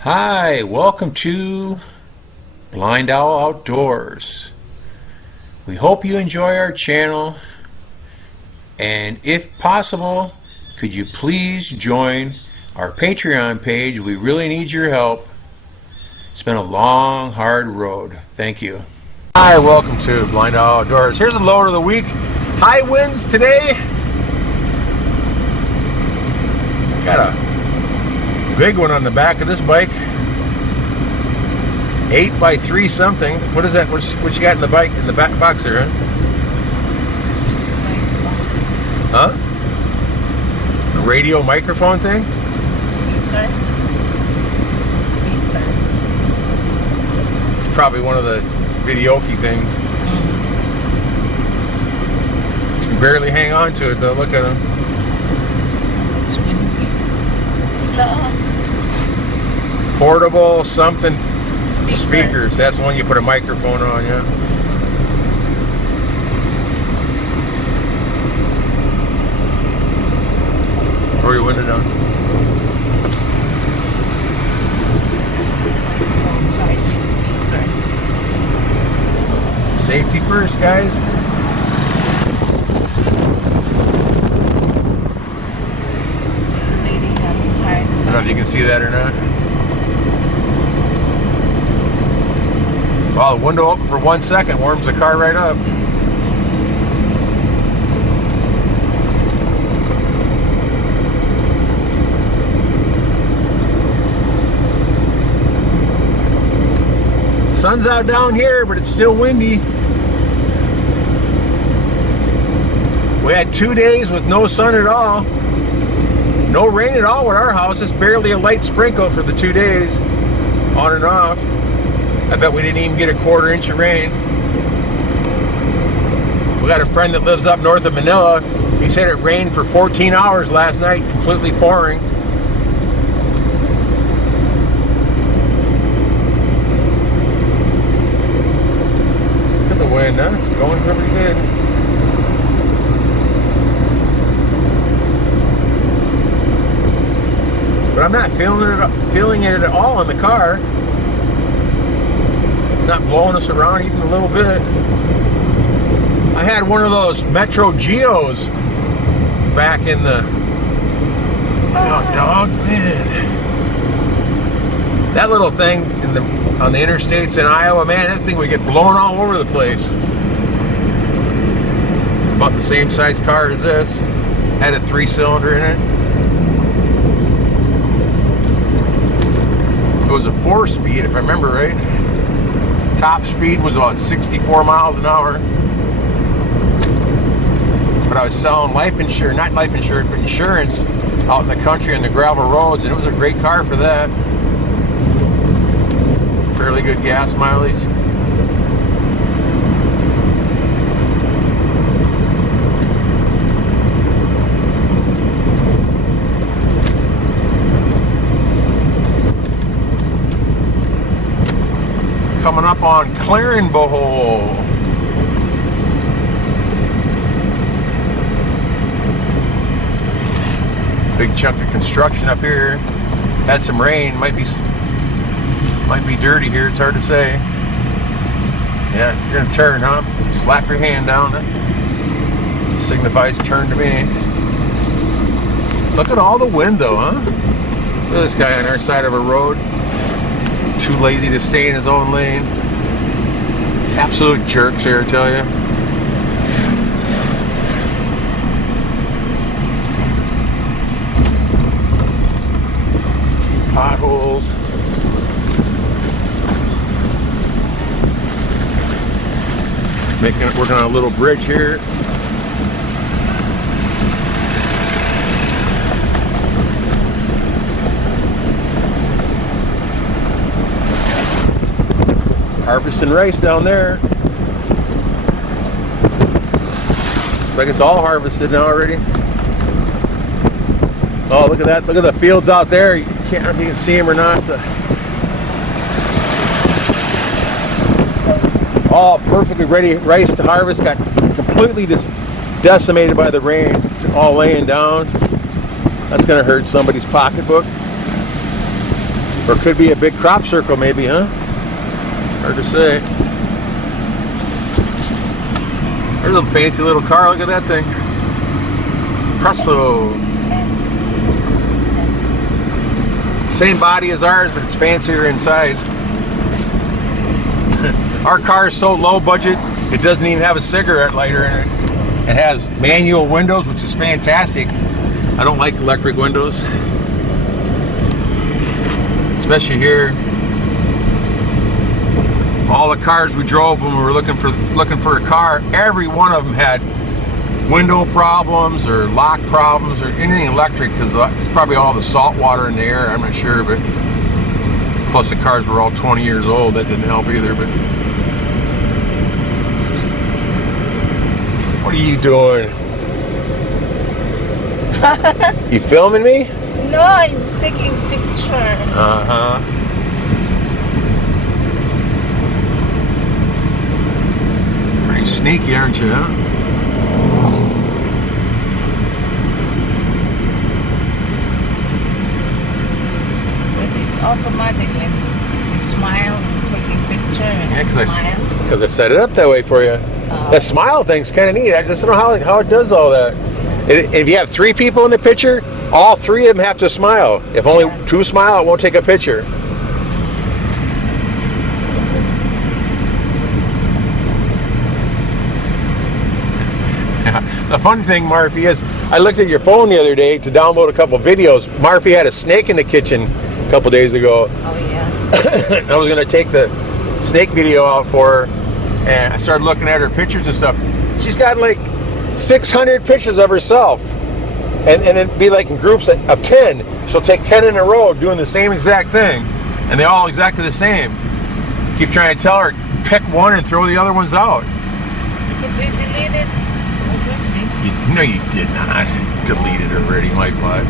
Hi, welcome to BlindOwl Outdoors. We hope you enjoy our channel, and if possible, could you please join our Patreon page? We really need your help. It's been a long, hard road. Thank you. Hi, welcome to BlindOwl Outdoors. Here's the load of the week. High winds today. Got a big one on the back of this bike. 8x3 something. What is that? What you got in the bike in the back box there? Huh? It's just a microphone. Huh? A radio microphone thing? Speaker. It's probably one of the videoke things. You can barely hang on to it though. Look at them. It's windy. Hello. Portable something. Speakers. That's the one you put a microphone on, yeah. Roll your window down. Safety first, guys. Lady having a hard I don't know if you can see that or not. Well, the window open for 1 second warms the car right up. Sun's out down here, but it's still windy. We had 2 days with no sun at all. No rain at all at our house. It's barely a light sprinkle for the 2 days, on and off. I bet we didn't even get a 1/4 inch of rain. We got a friend that lives up north of Manila. He said it rained for 14 hours last night, completely pouring. Look at the wind, huh? It's going pretty good. But I'm not feeling it at all in the car. It's not blowing us around even a little bit. I had one of those Metro Geos back in the dog fed. That little thing on the interstates in Iowa, man, that thing would get blown all over the place. About the same size car as this. Had a 3-cylinder in it. It was a 4-speed, if I remember right. Top speed was about 64 miles an hour. But I was selling life insurance, not life insurance, but insurance out in the country on the gravel roads, and it was a great car for that. Fairly good gas mileage. Coming up on Island of Bohol. Big chunk of construction up here. Had some rain. Might be dirty here. It's hard to say. Yeah, you're gonna turn, huh? Slap your hand down. It signifies turn to me. Look at all the wind, though, huh? Look at this guy on our side of a road. Too lazy to stay in his own lane. Absolute jerks here, I tell you. Potholes. Working on a little bridge here. Harvesting rice down there. Looks like it's all harvested now already. Oh, look at that. Look at the fields out there. You can't know if you can see them or not. All perfectly ready rice to harvest. Got completely decimated by the rains. It's all laying down. That's gonna hurt somebody's pocketbook. Or it could be a big crop circle maybe, huh? Hard to say. There's a fancy little car, look at that thing. Presto. Same body as ours, but it's fancier inside. Our car is so low budget, it doesn't even have a cigarette lighter in it. It has manual windows, which is fantastic. I don't like electric windows, especially here. All the cars we drove when we were looking for a car, every one of them had window problems or lock problems or anything electric, because it's probably all the salt water in the air. I'm not sure, but plus the cars were all 20 years old. That didn't help either. But what are you doing? You filming me? No, I'm just taking picture. Pretty sneaky, aren't you, huh? Because it's automatic when you smile, taking picture and Yeah, smile. because I set it up that way for you. That smile thing's kind of neat. I just don't know how it does all that. If you have 3 people in the picture, all 3 of them have to smile. If only 2 smile, it won't take a picture. The funny thing, Marife, is I looked at your phone the other day to download a couple videos. Marife had a snake in the kitchen a couple days ago. Oh yeah. I was going to take the snake video out for her, and I started looking at her pictures and stuff. She's got like 600 pictures of herself, and then be like in groups of 10. She'll take 10 in a row doing the same exact thing, and they all exactly the same. Keep trying to tell her, pick one and throw the other ones out. But they deleted already. No, you did not. Delete it already, my butt.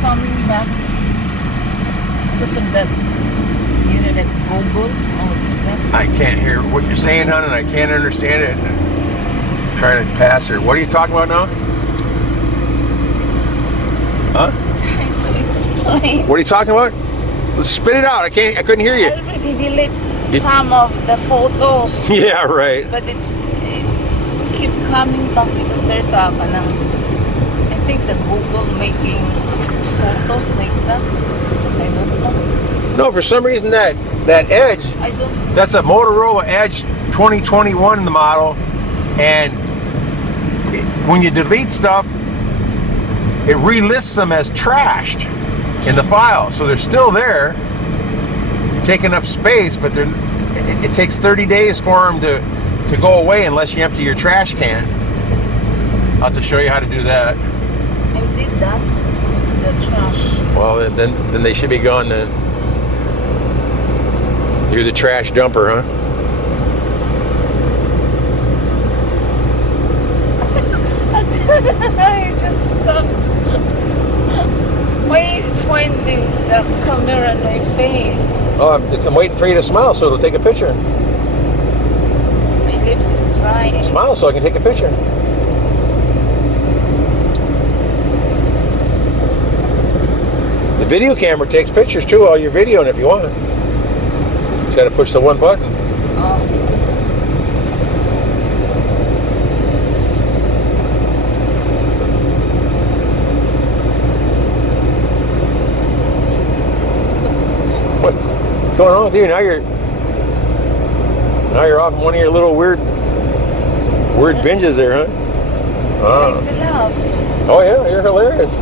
Coming back because of that, that Google. Oh, it's that. I can't hear what you're saying, hon, and I can't understand it. I'm trying to pass her. What are you talking about now? Huh? Trying to explain. What are you talking about? Spit it out. I couldn't hear I you. already deleted some of the photos, Yeah, right. but it's keep coming back because there's a I think the Google making photos like that. I don't know. No, for some reason that Edge, I don't. that's a Motorola Edge 2021 in the model, and when you delete stuff, it relists them as trashed in the file. So they're still there, taking up space, but it takes 30 days for them to go away unless you empty your trash can. I'll have to show you how to do that. I did that to the trash. Well, then they should be gone then. You're the trash dumper, huh? I just got. Why are you pointing the camera in my face? Oh, I'm waiting for you to smile so it'll take a picture. My lips is dry. Smile so I can take a picture. The video camera takes pictures too while you're videoing if you want. Just got to push the one button. Oh. What's going on with you? Now you're off in one of your little weird binges there, huh? I like to laugh. Oh yeah, you're hilarious.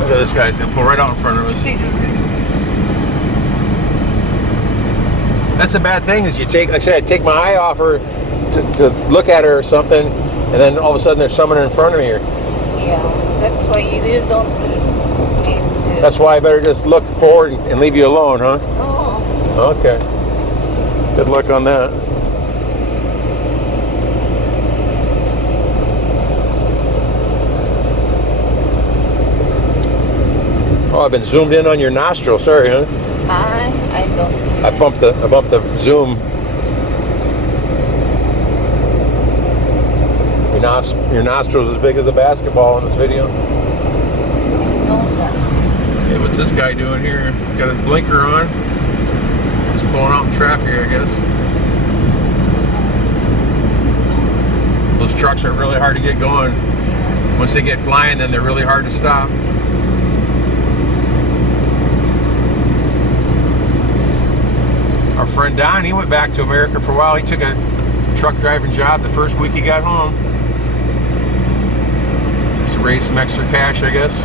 Look at this guy, he's gonna pull right out in front of us. That's the bad thing is you take, like I said, I take my eye off her to look at her or something, and then all of a sudden there's someone in front of me here. Yeah, that's why you don't need to. That's why I better just look forward and leave you alone, huh? Oh, Okay. Good luck on that. Oh, I've been zoomed in on your nostril. Sorry, huh? I don't care. I bumped the zoom your nostrils as big as a basketball in this video. Hey, what's this guy doing here? Got his blinker on. He's pulling out in traffic, I guess. Those trucks are really hard to get going. Once they get flying, then they're really hard to stop. Our friend Don, he went back to America for a while. He took a truck driving job the first week he got home. Just to raise some extra cash, I guess.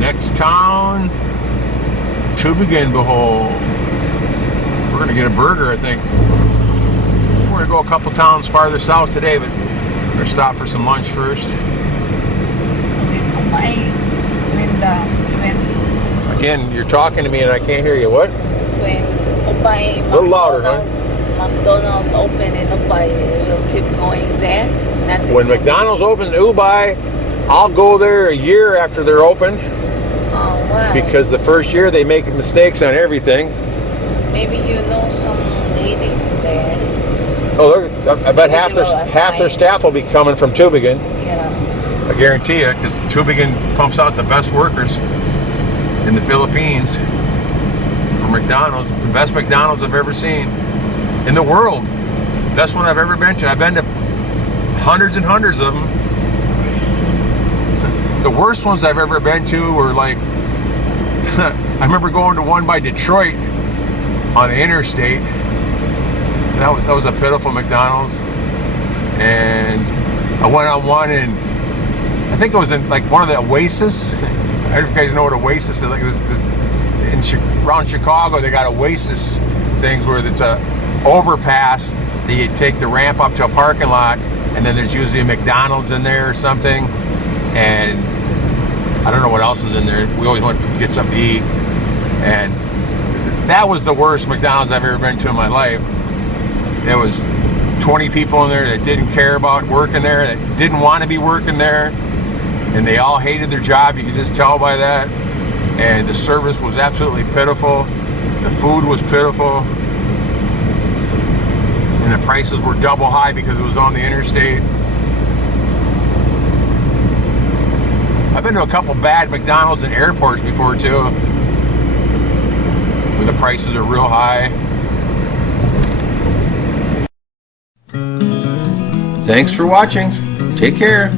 Next town, Bohol. We're gonna get a burger, I think. We're gonna go a couple towns farther south today, but we're gonna stop for some lunch first. So when Again, you're talking to me and I can't hear you. What? when Upay A little louder, huh? McDonald's open in Upay, we'll keep going there. Nothing When to- McDonald's opens in Ubay, I'll go there a year after they're open Oh wow. because the first year they make mistakes on everything. Maybe you know some ladies there. Oh, I bet half their staff will be coming from Tübingen. Yeah. I guarantee you, because Tübingen pumps out the best workers in the Philippines for McDonald's. It's the best McDonald's I've ever seen in the world. Best one I've ever been to. I've been to hundreds and hundreds of them. The worst ones I've ever been to were like, I remember going to one by Detroit on the interstate. That was a pitiful McDonald's. And I went on one in, I think it was in like one of the Oasis. I don't know if you guys know what Oasis is. Like around Chicago, they got Oasis things where it's a overpass that you take the ramp up to a parking lot, and then there's usually a McDonald's in there or something. And I don't know what else is in there. We always went to get something to eat. And that was the worst McDonald's I've ever been to in my life. There was 20 people in there that didn't care about working there, that didn't want to be working there, and they all hated their job. You could just tell by that. And the service was absolutely pitiful. The food was pitiful. And the prices were double high because it was on the interstate. I've been to a couple bad McDonald's in airports before too, where the prices are real high. Thanks for watching. Take care.